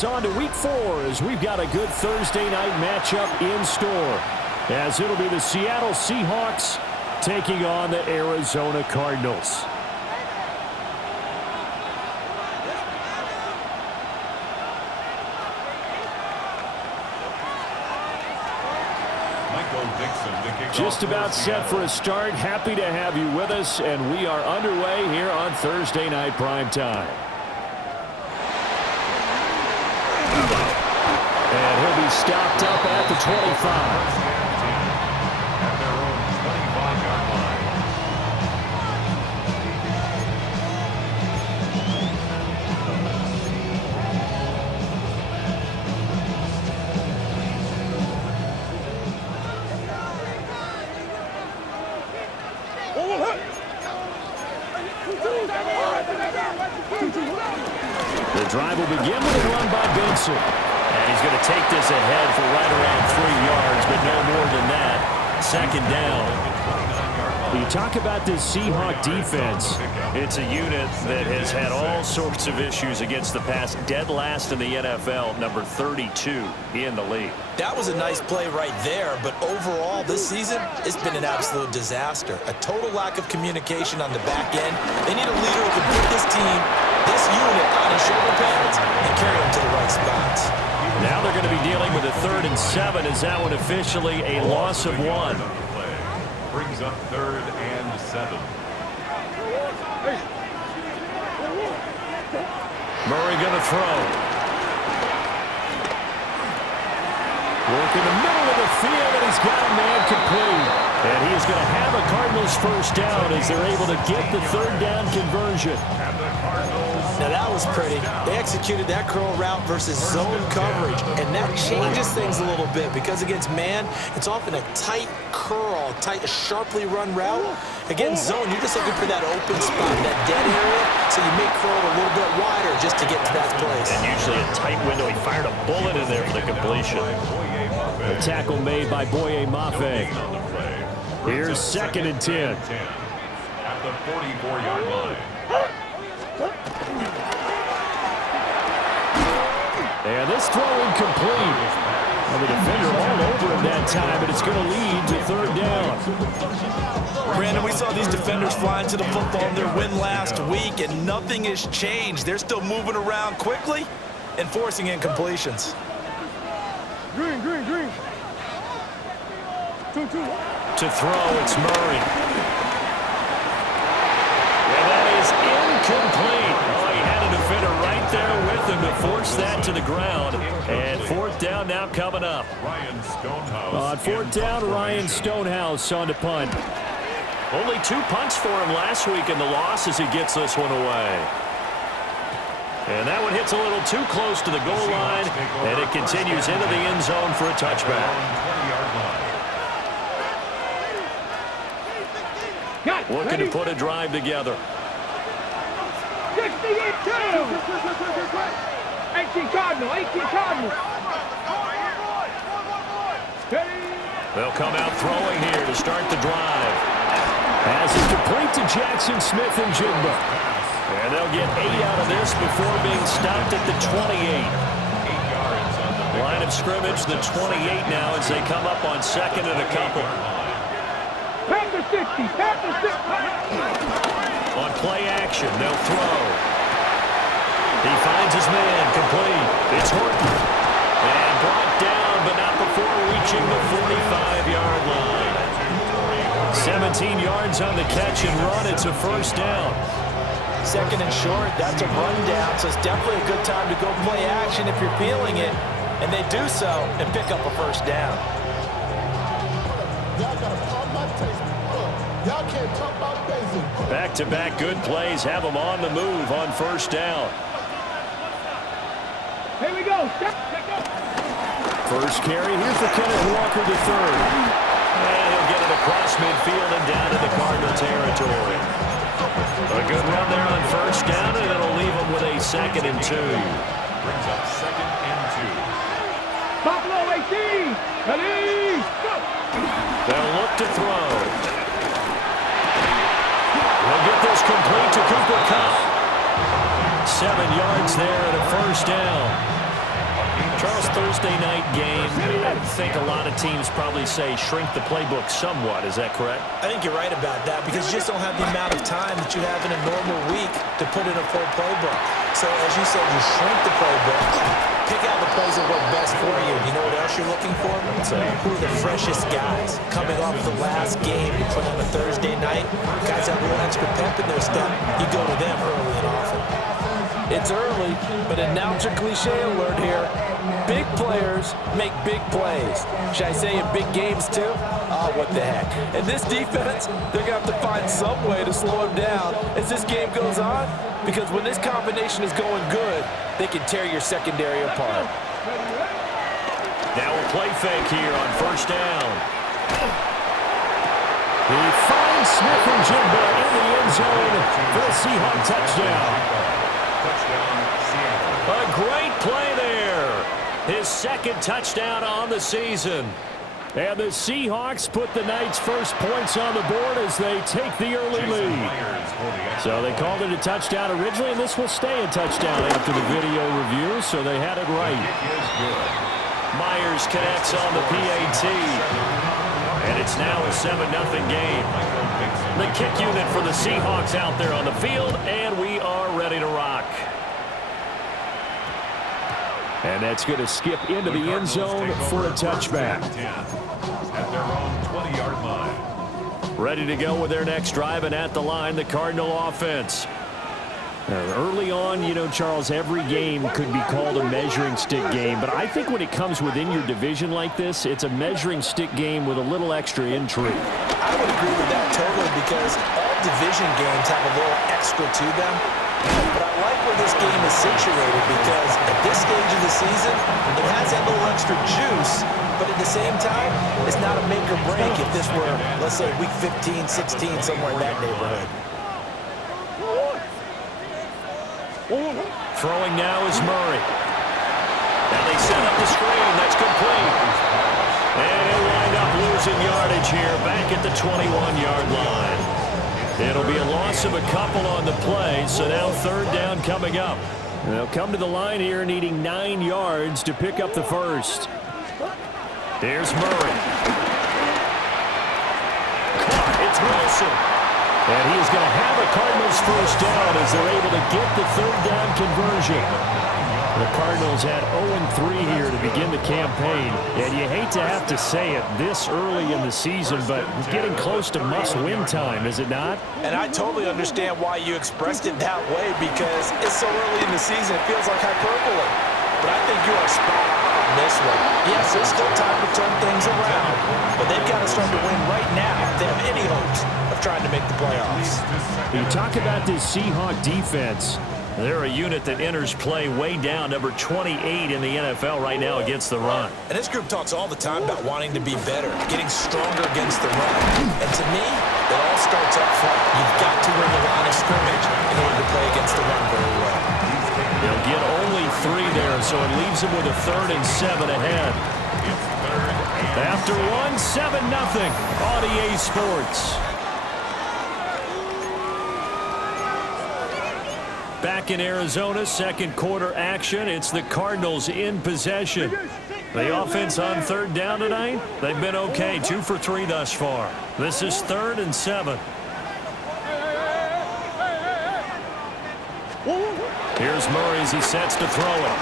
It's on to week 4 as we've got a good Thursday night matchup in store. As it'll be the Seattle Seahawks taking on the Arizona Cardinals. Just about set for a start. Happy to have you with us, and we are underway here on Thursday Night Primetime. And he'll be stopped up at the 25. At their own 25-yard line. The drive will begin with a run by Benson. And he's going to take this ahead for right around 3 yards, but no more than that. Second down. You talk about this Seahawk defense. It's a unit that has had all sorts of issues against the pass. Dead last in the NFL, number 32 in the league. That was a nice play right there, but overall this season, it's been an absolute disaster. A total lack of communication on the back end. They need a leader who can put this team, this unit, on his shoulder pads and carry them to the right spots. Now they're going to be dealing with a 3rd and 7. Is that one officially a loss of 1? Brings up 3rd and 7. Murray going to throw. Work in the middle of the field, and he's got a man complete. And he is going to have a Cardinals first down as they're able to get the 3rd down conversion. Now that was pretty. They executed that curl route versus zone coverage, and that changes things a little bit because against man, it's often a tight curl, tight, sharply run route. Against zone, you're just looking for that open spot, that dead area, so you make curl a little bit wider just to get to that place. And usually a tight window. He fired a bullet in there for the completion. A tackle made by Boye Mafe. Here's 2nd and 10. At the 44-yard line. And this throw incomplete. And the defender all over him that time, but it's going to lead to 3rd down. Brandon, we saw these defenders flying to the football in their win last week, and nothing has changed. They're still moving around quickly and forcing incompletions. Green. To throw, it's Murray. And that is incomplete. Oh, he had a defender right there with him to force that to the ground. And 4th down now coming up. Ryan Stonehouse. On 4th down, Ryan Stonehouse on to punt. Only 2 punts for him last week in the loss as he gets this one away. And that one hits a little too close to the goal line, and it continues into the end zone for a touchback. Looking to put a drive together. 18 Cardinals. They'll come out throwing here to start the drive. Pass is complete to Jackson Smith and Jigba. And they'll get 8 out of this before being stopped at the 28. 8 yards on the Line of scrimmage, the 28 now as they come up on 2nd and a couple. Panther 60. On play action, they'll throw. He finds his man, complete. It's Horton. And brought down, but not before reaching the 45-yard line. 17 yards on the catch and run. It's a first down. 2nd and short, that's a rundown, so it's definitely a good time to go play action if you're feeling it. And they do so and pick up a first down. Back-to-back good plays have them on the move on first down. Here we go. First carry here for Kenneth Walker III. And he'll get it across midfield and down to the Cardinal territory. A good run there on first down, and it'll leave them with a 2nd and 2. brings up 2nd and 2. Buffalo 18. Ready, go. They'll look to throw. They'll get this complete to Cooper Kupp. 7 yards there and a first down. Thursday night game. I think a lot of teams probably say shrink the playbook somewhat. Is that correct? I think you're right about that because you just don't have the amount of time that you have in a normal week to put in a full playbook. So, as you said, you shrink the playbook, pick out the plays that work best for you. You know what else you're looking for? Who are the freshest guys coming off the last game you play on a Thursday night? Guys have a little extra pep in their step. You go to them early and often. It's early, but announcer cliche alert here. Big players make big plays. Should I say in big games too? Oh, what the heck. And this defense, they're going to have to find some way to slow him down as this game goes on, because when this combination is going good, they can tear your secondary apart. Now a play fake here on first down. He finds Smith and Jigba in the end zone for the Seahawks touchdown. A great play there. His second touchdown on the season. And the Seahawks put the night's first points on the board as they take the early lead. So they called it a touchdown originally, and this will stay a touchdown after the video review, so they had it right. Myers connects on the PAT. And it's now a 7-0 game. The kick unit for the Seahawks out there on the field, and we are ready to rock. And that's going to skip into the end zone for a touchback. At their own 20-yard line. Ready to go with their next drive, and at the line, the Cardinal offense. Early on, you know, Charles, every game could be called a measuring stick game. But I think when it comes within your division like this, it's a measuring stick game with a little extra intrigue. I would agree with that totally because all division games have a little extra to them. But I like where this game is situated because at this stage of the season, it has that little extra juice. But at the same time, it's not a make or break if this were, let's say, week 15, 16, somewhere in that neighborhood. Throwing now is Murray. And they set up the screen. That's complete. And he'll wind up losing yardage here back at the 21-yard line. It'll be a loss of a couple on the play, so now third down coming up. They'll come to the line here needing 9 yards to pick up the first. Here's Murray. Caught. It's Wilson. And he is going to have a Cardinals first down as they're able to get the third down conversion. The Cardinals had 0-3 here to begin the campaign. And you hate to have to say it this early in the season, but getting close to must-win time, is it not? And I totally understand why you expressed it that way because it's so early in the season, it feels like hyperbole. But I think you are spot on on this one. Yes, there's still time to turn things around, but they've got to start to win right now if they have any hopes of trying to make the playoffs. You talk about this Seahawk defense. They're a unit that enters play way down, number 28 in the NFL right now against the run. And this group talks all the time about wanting to be better, getting stronger against the run. And to me, it all starts up front. You've got to win the line of scrimmage in order to play against the run very well. They'll get only 3 there, so it leaves them with a 3rd and 7 ahead. After 7-0 on EA Sports. Back in Arizona, second quarter action. It's the Cardinals in possession. The offense on third down tonight, they've been okay. 2 for 3 thus far. This is 3rd and 7. Here's Murray as he sets to throw it.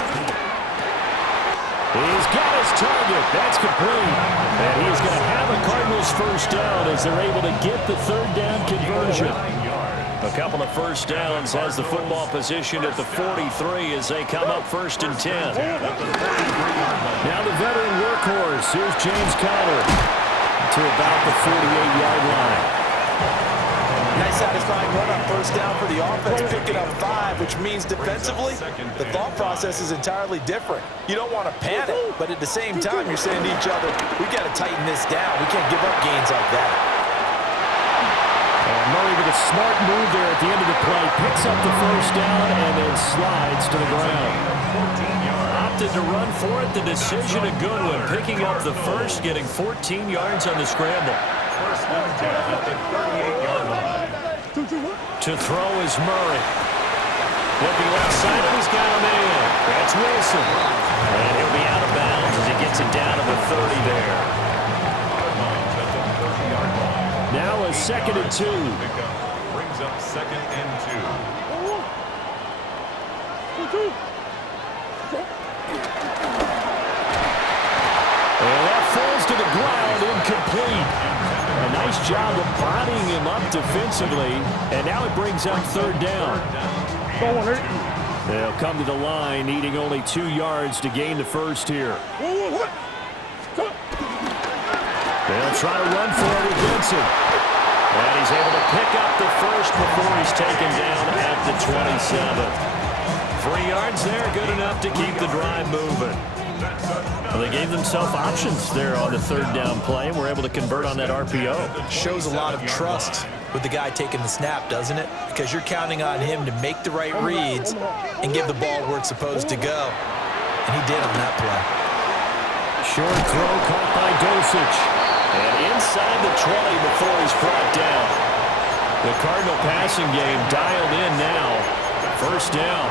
He's got his target. That's complete. And he's going to have a Cardinals first down as they're able to get the third down conversion. A couple of first downs has the football position at the 43 as they come up 1st and 10. Now the veteran workhorse. Here's James Conner to about the 48-yard line. Nice satisfying run on first down for the offense, picking up 5, which means defensively, the thought process is entirely different. You don't want to panic, but at the same time, you're saying to each other, we got to tighten this down. We can't give up gains like that. And Murray with a smart move there at the end of the play, picks up the first down and then slides to the ground. Opted to run for it. The decision a good one, picking up the first, getting 14 yards on the scramble. First and 10 at the 38-yard line. To throw is Murray. Looking left side, and he's got a man. That's Wilson. And he'll be out of bounds gets it down to the 30 there. Now a 2nd and 2. Brings up 2nd and 2. And that falls to the ground, incomplete. A nice job of bodying him up defensively. And now it brings up 3rd down. They'll come to the line, needing only 2 yards to gain the first here. They'll try to run for it with Benson. And he's able to pick up the first before he's taken down at the 27. 3 yards there, good enough to keep the drive moving. Well, they gave themselves options there on the 3rd down play, and were able to convert on that RPO. Shows a lot of trust with the guy taking the snap, doesn't it? Because you're counting on him to make the right reads and give the ball where it's supposed to go. And he did on that play. Short throw caught by Dosich. And inside the 20 before he's brought down. The Cardinal passing game dialed in now. 1st down.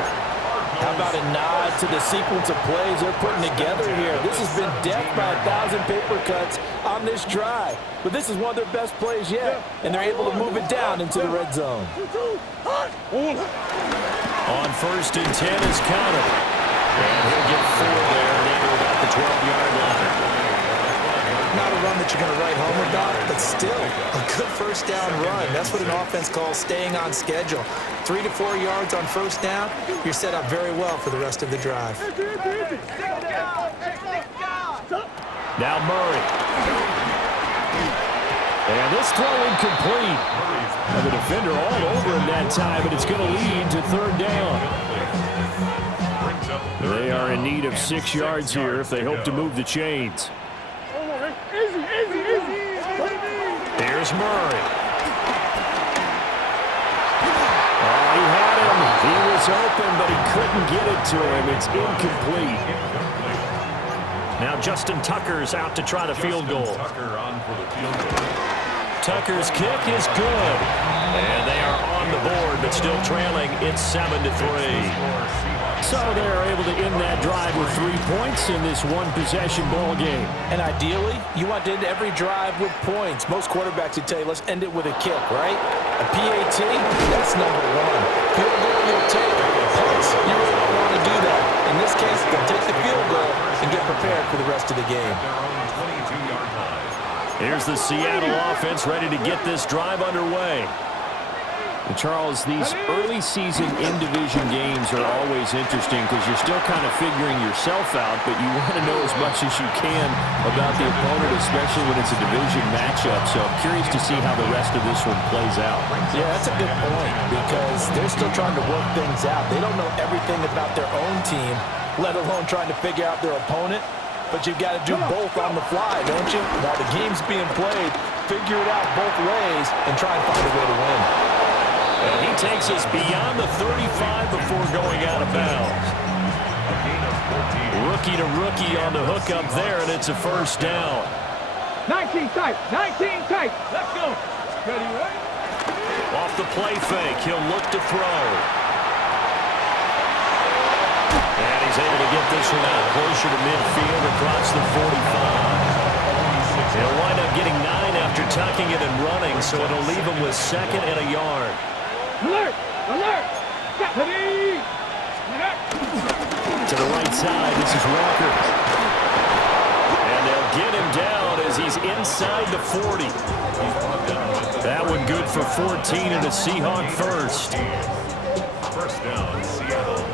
How about a nod to the sequence of plays they're putting together here? This has been death by 1,000 paper cuts on this drive. But this is one of their best plays yet, and they're able to move it down into the red zone. On 1st and 10 is Connor. And he'll get 4 there, down to about the 12-yard line. Not a run that you're going to write home about, but still a good 1st down run. That's what an offense calls staying on schedule. 3 to 4 yards on 1st down, you're set up very well for the rest of the drive. Now Murray. And this throw incomplete. And the defender all over him that time, but it's going to lead to 3rd down. They are in need of 6 yards here if they hope to move the chains. Here's Murray. Oh, he had him. He was open, but he couldn't get it to him. It's incomplete. Now Justin Tucker's out to try the field goal. Tucker's kick is good. And they are on the board, but still trailing. It's 7-3. So they're able to end that drive with 3 points in this one-possession ball game. And ideally, you want to end every drive with points. Most quarterbacks would tell you, let's end it with a kick, right? A PAT, that's number 1. Field goal you'll take. Punts, you really don't want to do that. In this case, they'll take the field goal and get prepared for the rest of the game. Here's the Seattle offense ready to get this drive underway. And Charles, these early season in-division games are always interesting because you're still kind of figuring yourself out, but you want to know as much as you can about the opponent, especially when it's a division matchup. So I'm curious to see how the rest of this one plays out. Yeah, that's a good point because they're still trying to work things out. They don't know everything about their own team, let alone trying to figure out their opponent. But you've got to do both on the fly, don't you? While the game's being played, figure it out both ways and try and find a way to win. And he takes us beyond the 35 before going out of bounds. Rookie to rookie on the hookup there, and it's a 1st down. 19 tight. 19 tight. Let's go. Ready, right? Off the play fake, he'll look to throw. And he's able to get this one out closer to midfield across the 45. He'll wind up getting 9 after tucking it and running, so it'll leave him with 2nd and a yard. Alert! Alert! Ready! To the right side, this is Walker. And they'll get him down as he's inside the 40. That one good for 14 and a Seahawk 1st. 1st down, Seattle.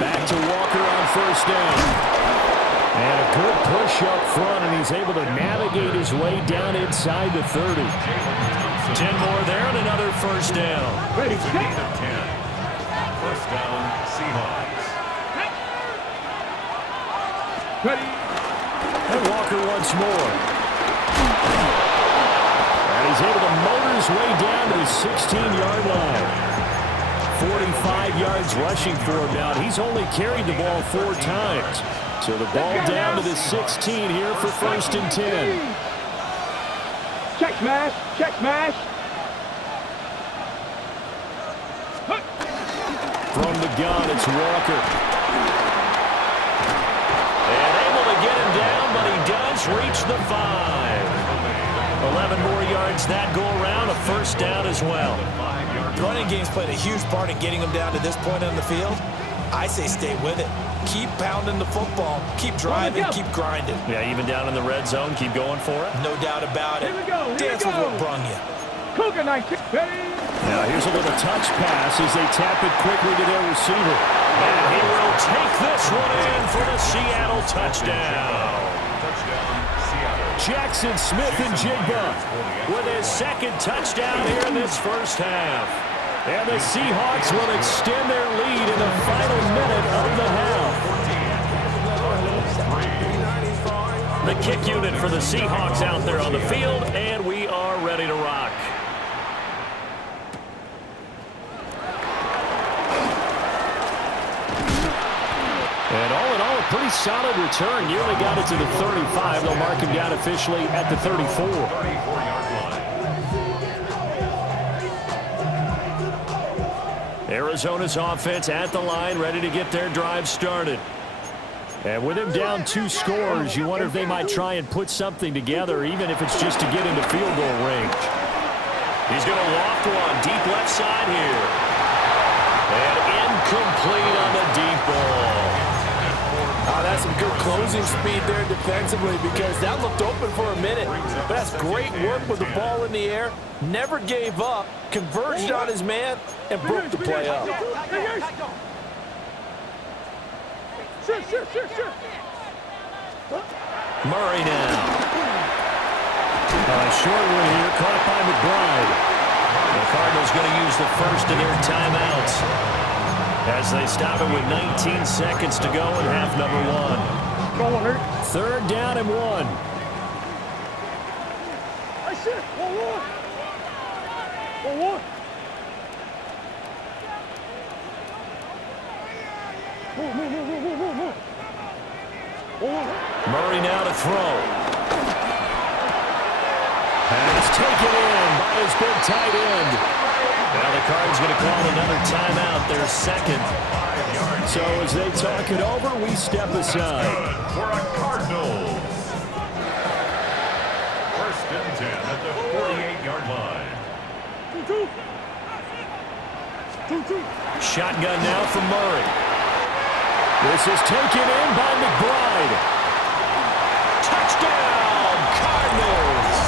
Back to Walker on 1st down. And a good push up front, and he's able to navigate his way down inside the 30. 10 more there and another 1st down. Ready, Gain of 10. 1st down, Seahawks. Ready. And Walker once more. And he's able to motor his way down to the 16-yard line. 45 yards rushing for him now. He's only carried the ball 4 times. So the ball down to the 16 here for 1st and 10. Check smash. Check smash. From the gun, it's Walker. And able to get him down, but he does reach the 5. 11 more yards that go around, a 1st down as well. The running game's played a huge part in getting him down to this point on the field. I say stay with it. Keep pounding the football. Keep driving. Keep grinding. Yeah, even down in the red zone, keep going for it. No doubt about it. Here we go. Dance with what brung you. Cougar 19. Ready? Now here's a little touch pass as they tap it quickly to their receiver. And he will take this one in for the Seattle touchdown. Jackson Smith and Jigba With his 2nd touchdown here in this 1st half. And the Seahawks will extend their lead in the final minute of the half. The kick unit for the Seahawks out there on the field, and we are ready to rock. And all in all, a pretty solid return. Nearly got it to the 35. They'll mark him down officially at the 34. Arizona's offense at the line, ready to get their drive started. And with him down 2 scores, you wonder if they might try and put something together, even if it's just to get into field goal range. He's going to loft one deep left side here. And incomplete on the deep ball. Oh, that's some good closing speed there defensively because that looked open for a minute. But that's great work with the ball in the air. Never gave up, converged on his man, and broke the play up. Sure. Murray now. A short one here, caught by McBride. The Cardinals going to use the 1st of their timeouts as they stop it with 19 seconds to go in half number 1. 3rd down and 1. That's it. 1-1. 1-1. Move. Murray now to throw. And it's taken in by his big tight end. Now the Cards going to call another timeout, their 2nd. So as they talk it over, we step aside. For a Cardinals. 1st and 10 at the 48-yard line. 2-2. Shotgun now from Murray. This is taken in by McBride. Touchdown, Cardinals!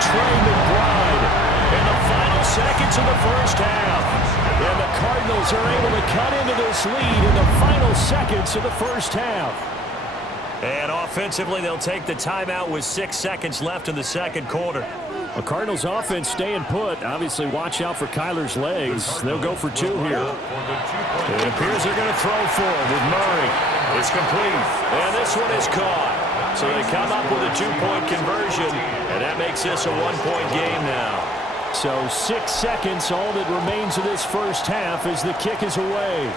Trey McBride. In the final seconds of the 1st half. And the Cardinals are able to cut into this lead in the final seconds of the 1st half. And offensively, they'll take the timeout with 6 seconds left in the 2nd quarter. A Cardinals offense staying put. Obviously, watch out for Kyler's legs. They'll go for 2 here. It appears they're going to throw for it with Murray. It's complete. And this one is caught. So they come up with a 2-point conversion, and that makes this a 1-point game now. So 6 seconds, all that remains of this 1st half as the kick is away.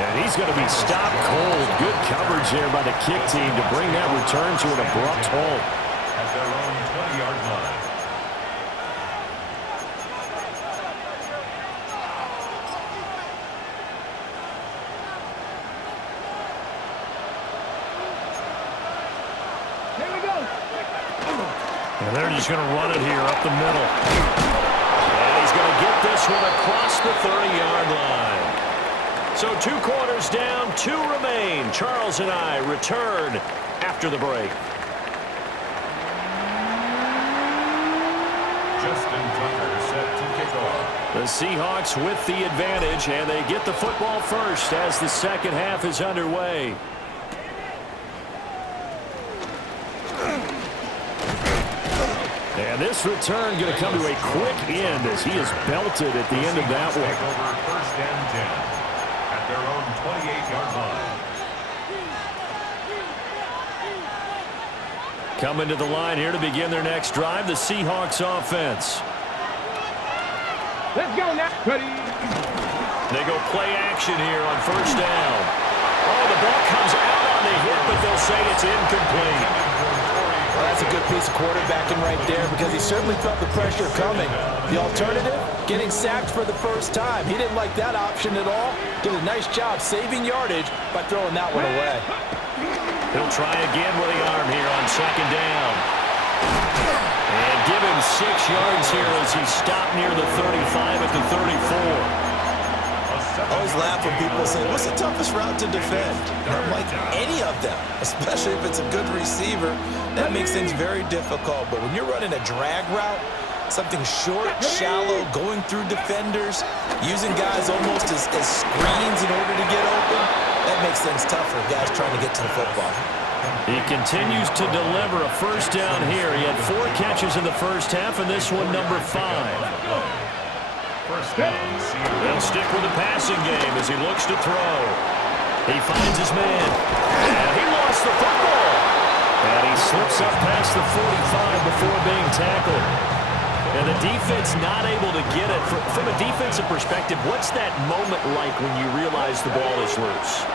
And he's going to be stopped cold. Good coverage there by the kick team to bring that return to an abrupt halt. At their own 20-yard line. Here we go. And they're just going to run it here up the middle. And he's going to get this one across the 30-yard line. So 2 quarters down, 2 remain. Charles and I return after the break. Justin Tucker set to kick off. The Seahawks with the advantage, and they get the football first as the 2nd half is underway. And this return going to come to a quick end as he is belted at the end of that one. Take over 1st and 10 at their their own 28-yard line. Coming to the line here to begin their next drive, the Seahawks offense. Let's go now. Ready. They go play action here on first down. Oh, the ball comes out on the hit, but they'll say it's incomplete. Well, that's a good piece of quarterbacking right there because he certainly felt the pressure coming. The alternative, getting sacked for the first time. He didn't like that option at all. Did a nice job saving yardage by throwing that one away. He'll try again with the arm here on second down. And give him 6 yards here as he stopped near the 35 at the 34. I always laugh when people say, what's the toughest route to defend? And I'm like, any of them, especially if it's a good receiver. That makes things very difficult. But when you're running a drag route, something short, shallow, going through defenders, using guys almost as screens in order to get open, that makes things tough for guys trying to get to the football. He continues to deliver a first down here. He had 4 catches in the first half, and this one number 5. First down. They'll stick with the passing game as he looks to throw. He finds his man. And he lost the football. And he slips up past the 45 before being tackled. And the defense not able to get it. From a defensive perspective, what's that moment like when you realize the ball is loose?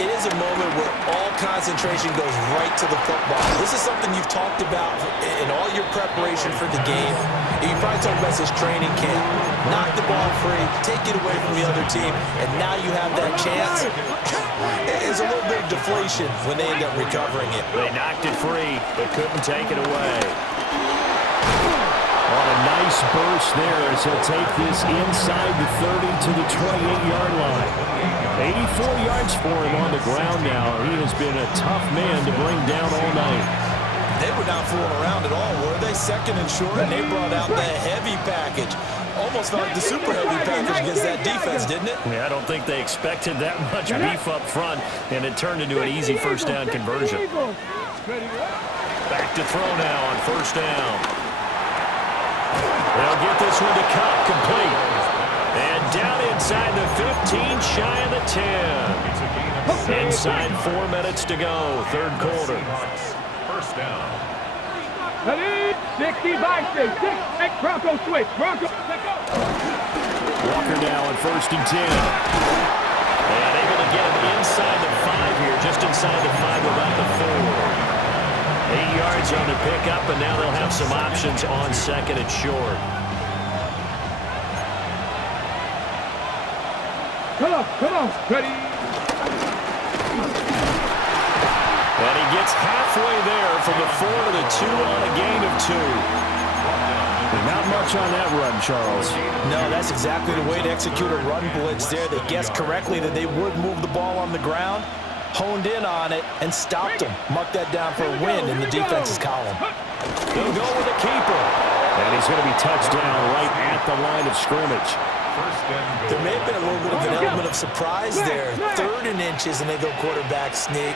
It is a moment where all concentration goes right to the football. This is something you've talked about in all your preparation for the game. You probably talked about this training camp. Knock the ball free, take it away from the other team, and now you have that chance. It's a little bit of deflation when they end up recovering it. They knocked it free, but couldn't take it away. On a nice burst there as he'll take this inside the 30 to the 28-yard line. 84 yards for him on the ground now. He has been a tough man to bring down all night. They were not fooling around at all, were they? Second and short, and they brought out the heavy package. Almost felt like the super heavy package against that defense, didn't it? Yeah, I don't think they expected that much beef up front, and it turned into an easy first down conversion. Back to throw now on first down. They'll get this one to Cup, complete. And down inside the 15, shy of the 10. Inside 4 minutes to go, third quarter. First down. Ready. 60 by 6. Bronco switch. Bronco. Walker now on first and 10. And able to get him inside the 5 here, just inside the 5 about the 4. 8 yards on the pickup, and now they'll have some options on second and short. Come on. Ready. And he gets halfway there from the 4 to the 2 on a gain of 2. Not much on that run, Charles. No, that's exactly the way to execute a run blitz there. They guessed correctly that they would move the ball on the ground, honed in on it, and stopped them. Mark that down for a win in the defense's column. They'll go with a keeper. And he's going to be touched down right at the line of scrimmage. There may have been a little bit of an element of surprise there. 3rd and inches, and they go quarterback sneak.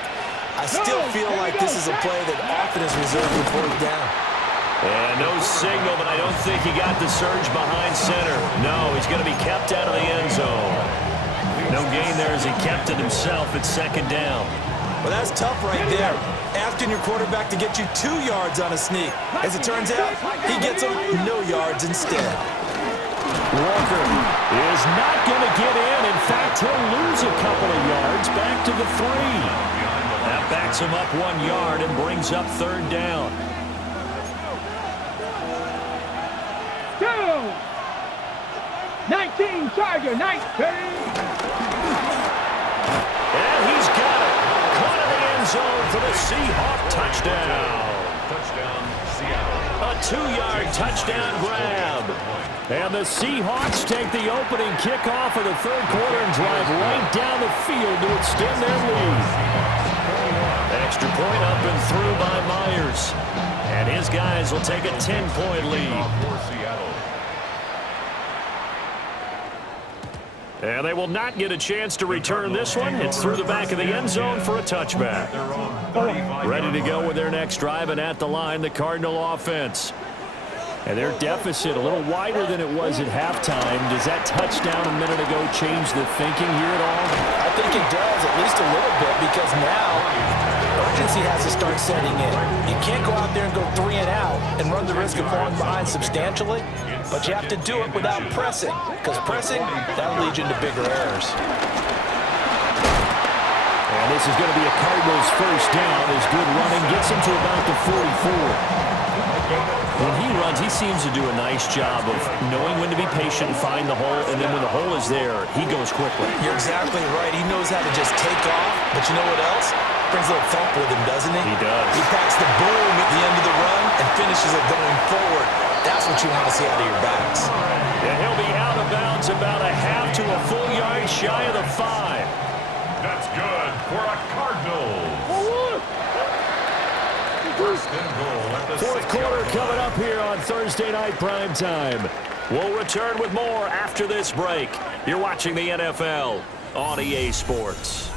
I still feel like this is a play that often is reserved for 4th down. And no signal, but I don't think he got the surge behind center. No, he's going to be kept out of the end zone. No gain there as he kept it himself at second down. Well, that's tough right there. Asking your quarterback to get you 2 yards on a sneak. As it turns out, he gets them no yards instead. Walker is not going to get in. In fact, he'll lose a couple of yards back to the 3. That backs him up 1 yard and brings up third down. 19 Tiger, 19. And he's got it. Caught in the end zone for the Seahawk touchdown. Touchdown, Seattle. A 2-yard touchdown grab. And the Seahawks take the opening kickoff of the third quarter and drive right down the field to extend their lead. Extra point up and through by Myers. And his guys will take a 10-point lead. And they will not get a chance to return this one. It's through the back of the end zone for a touchback. Ready to go with their next drive, and at the line, the Cardinal offense. And their deficit a little wider than it was at halftime. Does that touchdown a minute ago change the thinking here at all? I think it does, at least a little bit, because now urgency has to start setting in. You can't go out there and go 3 and out and run the risk of falling behind substantially, but you have to do it without pressing, because pressing, that'll lead you into bigger errors. And this is going to be a Cardinals first down as good running gets him to about the 44. When he runs, he seems to do a nice job of knowing when to be patient and find the hole, and then when the hole is there, he goes quickly. You're exactly right. He knows how to just take off, but you know what else? Brings a little thump with him, doesn't he? He does. He packs the boom at the end of the run and finishes it going forward. That's what you want to see out of your backs. And he'll be out of bounds about a half to a full yard shy of the 5. That's good for a Cardinals. First and goal at the Fourth quarter coming up here on Thursday Night Primetime. We'll return with more after this break. You're watching the NFL on EA Sports.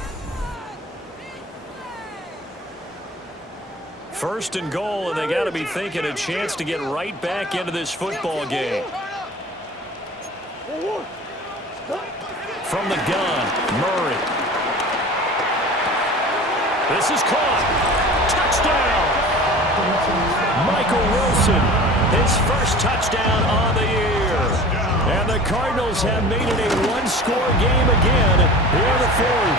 First and goal, and they got to be thinking a chance to get right back into this football game. From the gun, Murray. This is caught. Touchdown. Michael Wilson, his first touchdown on the year. And the Cardinals have made it a one-score game again here in the fourth.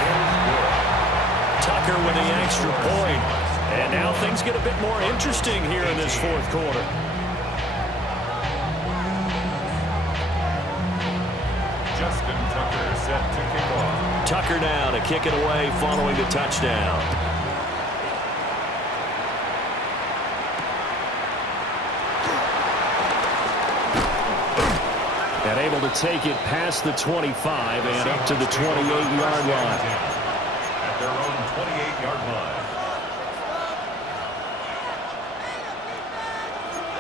Tucker with the extra point. And now things get a bit more interesting here in this fourth quarter. Justin Tucker set to kick off. Tucker now to kick it away following the touchdown. And able to take it past the 25 and up to the 28-yard line. At their own 28-yard line.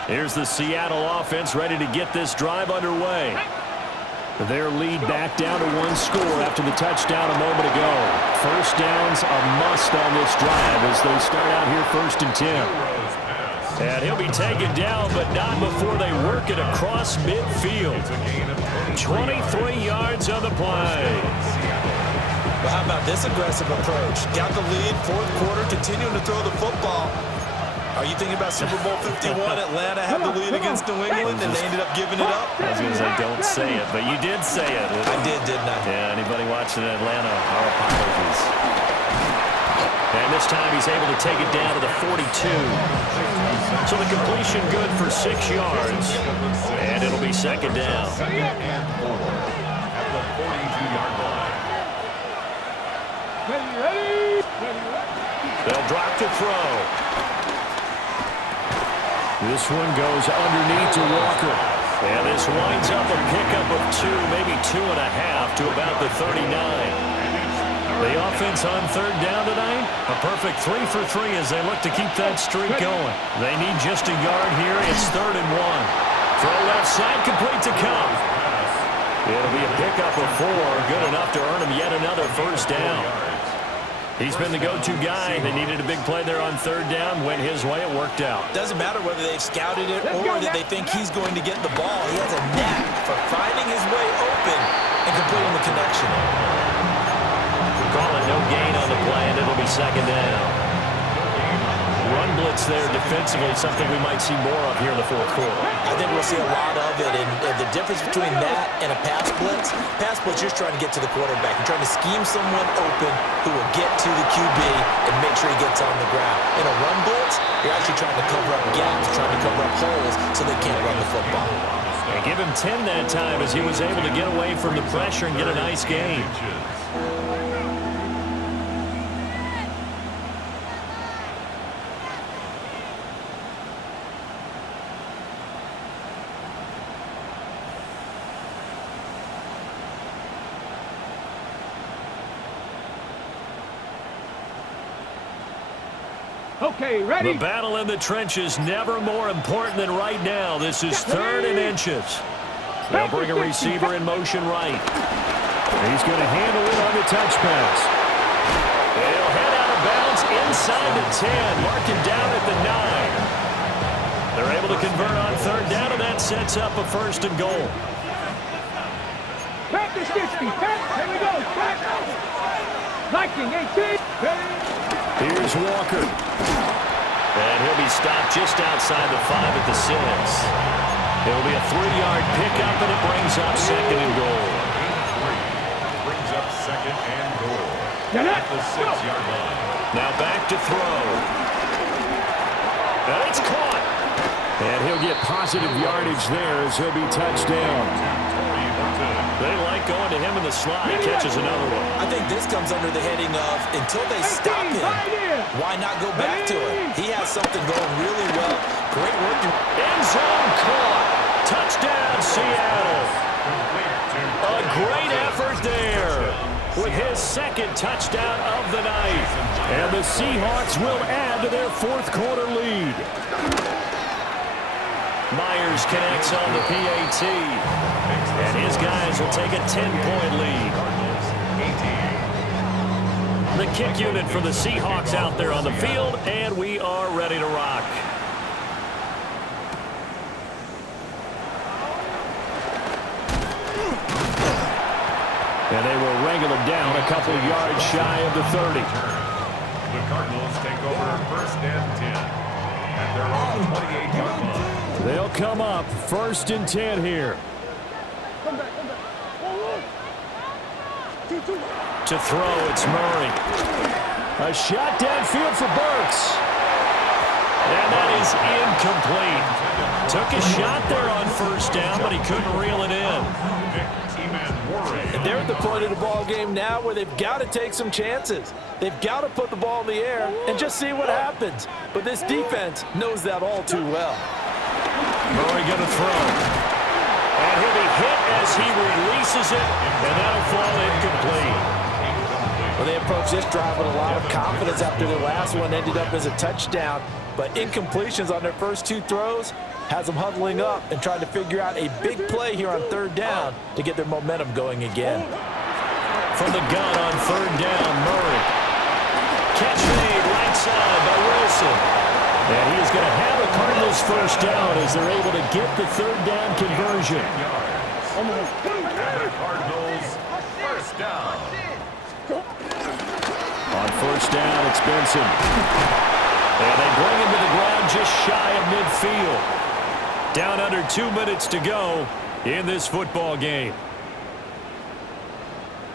Here's the Seattle offense ready to get this drive underway. Their lead back down to one score after the touchdown a moment ago. First down's a must on this drive as they start out here first and 10. And he'll be taken down, but not before they work it across midfield. 23 yards on the play. Well, how about this aggressive approach? Got the lead, fourth quarter, continuing to throw the football. Are you thinking about Super Bowl 51? Atlanta had the lead against New England, and they ended up giving it up? I was going to say, don't say it, but you did say it. I did, didn't I? Yeah, anybody watching Atlanta, our apologies. And this time he's able to take it down to the 42. So the completion good for 6 yards. And it'll be second down. Second and 4 at the 42-yard line. They'll drop to throw. This one goes underneath to Walker. And this winds up a pickup of 2, maybe 2.5 to about the 39. The offense on third down tonight, a perfect 3 for 3 as they look to keep that streak going. They need just a yard here. It's 3rd and 1. Throw left side, complete to Cup. It'll be a pickup of 4, good enough to earn him yet another first down. He's been the go-to guy. They needed a big play there on third down. Went his way. It worked out. Doesn't matter whether they've scouted it or that they think he's going to get the ball. He has a knack for finding his way open and completing the connection. Call it no gain on the play, and it'll be second down. Run blitz there defensively, something we might see more of here in the fourth quarter. I think we'll see a lot of it, and the difference between that and a pass blitz, you're just trying to get to the quarterback. You're trying to scheme someone open who will get to the QB and make sure he gets on the ground. In a run blitz, you're actually trying to cover up gaps, trying to cover up holes so they can't run the football. And give him 10 that time as he was able to get away from the pressure and get a nice gain. Okay, ready? The battle in the trenches never more important than right now. This is 3rd and inches. They'll bring a receiver in motion right. He's going to handle it on the touch pass. He'll head out of bounds inside the 10, marking down at the 9. They're able to convert on third down, and that sets up a first and goal. Back to 60. Here we go. Back. Liking 18. Here's Walker. And he'll be stopped just outside the 5 at the 6. It'll be a 3-yard pickup, and it brings up second and goal. Brings up second and goal. At the 6-yard line. Now back to throw. And it's caught. And he'll get positive yardage there as he'll be touched down. They like going to him in the slot. He catches another one. I think this comes under the heading of until they stop him, why not go back to it? He has something going really well. Great work. End zone caught. Touchdown, Seattle. A great effort there with his second touchdown of the night. And the Seahawks will add to their fourth quarter lead. Myers connects on the PAT. And his guys will take a 10-point lead. The kick unit for the Seahawks out there on the field, and we are ready to rock. And they will wrangle him down a couple yards shy of the 30. The Cardinals take over first and 10 at their own 28-yard line. They'll come up first and 10 here. To throw, it's Murray. A shot downfield for Burks. And that is incomplete. Took a shot there on first down, but he couldn't reel it in. And they're at the point of the ball game now where they've got to take some chances. They've got to put the ball in the air and just see what happens. But this defense knows that all too well. Murray going to throw. And he'll be hit as he releases it, and that'll fall incomplete. Well, they approached this drive with a lot of confidence after their last one ended up as a touchdown. But incompletions on their first 2 throws has them huddling up and trying to figure out a big play here on third down to get their momentum going again. From the gun on third down, Murray. Catch made right side by Wilson. And he is going to have the Cardinals first down as they're able to get the third down conversion. And the Cardinals first down. On first down, it's Benson. And they bring him to the ground just shy of midfield. Down under 2 minutes to go in this football game.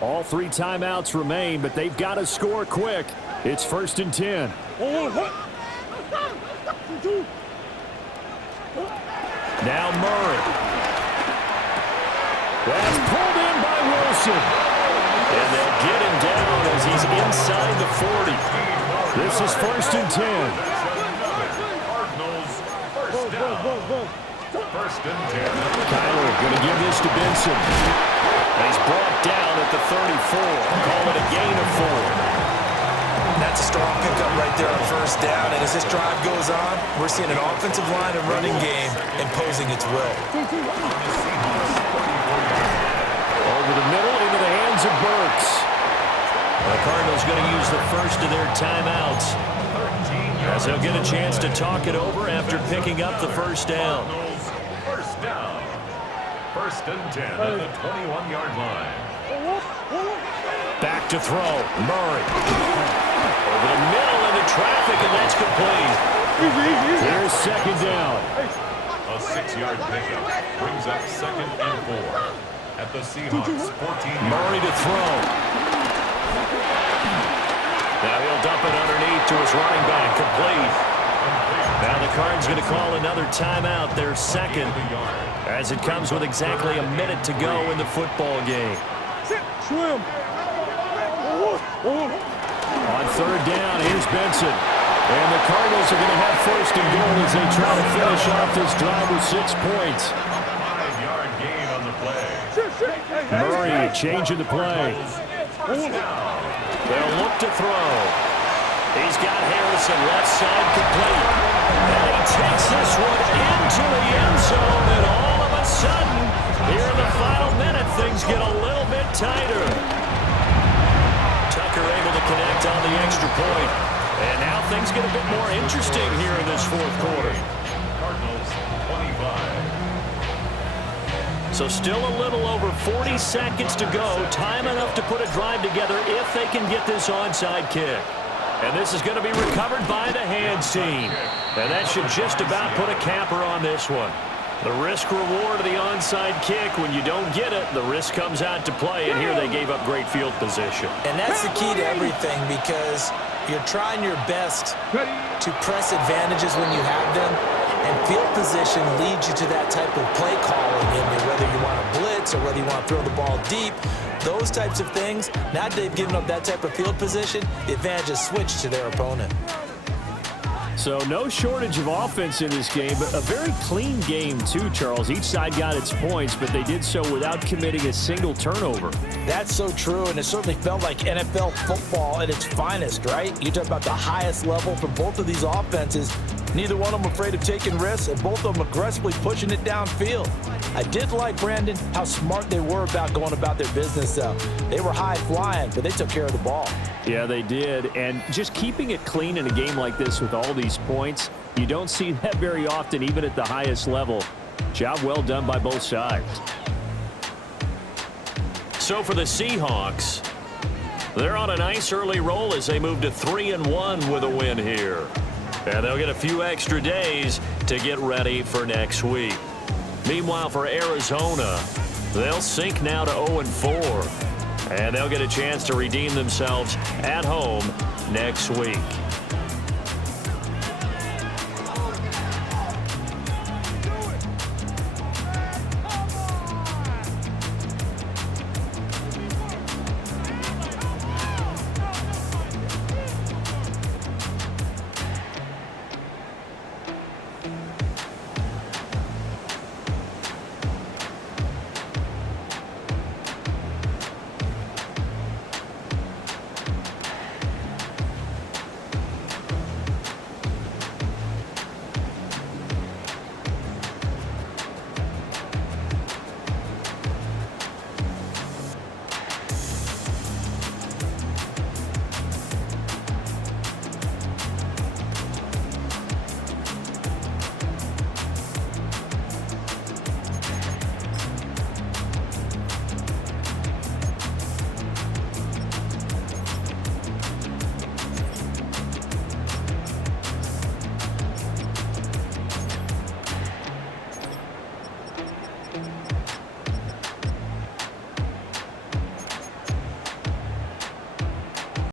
All 3 timeouts remain, but they've got to score quick. It's first and 10. Now Murray. That's pulled in by Wilson. And they'll get him down as he's inside the 40. This is first and 10. Cardinals first down. First and 10. Kyler going to give this to Benson. And he's brought down at the 34. Call it a gain of 4. That's a strong pickup right there on first down. And as this drive goes on, we're seeing an offensive line and running game imposing its will. Over the middle into the hands of Burks. The Cardinals going to use the first of their timeouts as they'll get a chance to talk it over after picking up the first down. First down. First and 10 at the 21-yard line. Back to throw. Murray. Over the middle into traffic, and that's complete. Here's second down. A 6-yard pickup brings up second and 4 at the Seahawks 14. Murray to throw. Now he'll dump it underneath to his running back, complete. Now the Cards going to call another timeout, their second, as it comes with exactly a minute to go in the football game. Swim. On third down, here's Benson. And the Cardinals are going to have first and goal as they try to finish off this drive with 6 points. 5-yard gain on the play. Murray changing the play. They'll look to throw. He's got Harrison left side complete. And he takes this one into the end zone, and all of a sudden, here in the final minute, things get a little bit tighter. Tucker able to connect on the extra point. And now things get a bit more interesting here in this fourth quarter. Cardinals 25. So still a little over 40 seconds to go. Time enough to put a drive together if they can get this onside kick. And this is going to be recovered by the hands team. And that should just about put a capper on this one. The risk-reward of the onside kick, when you don't get it, the risk comes out to play, and here they gave up great field position. And that's the key to everything, because you're trying your best to press advantages when you have them, and field position leads you to that type of play calling, whether you want to blitz or whether you want to throw the ball deep. Those types of things, now that they've given up that type of field position, the advantage is switched to their opponent. So no shortage of offense in this game, but a very clean game too, Charles. Each side got its points, but they did so without committing a single turnover. That's so true, and it certainly felt like NFL football at its finest, right? You talk about the highest level for both of these offenses. Neither one of them afraid of taking risks, and both of them aggressively pushing it downfield. I did like, Brandon, how smart they were about going about their business, though. They were high-flying, but they took care of the ball. Yeah, they did. And just keeping it clean in a game like this with all these points, you don't see that very often, even at the highest level. Job well done by both sides. So for the Seahawks, they're on a nice early roll as they move to 3-1 with a win here. And they'll get a few extra days to get ready for next week. Meanwhile, for Arizona, they'll sink now to 0-4. And they'll get a chance to redeem themselves at home next week.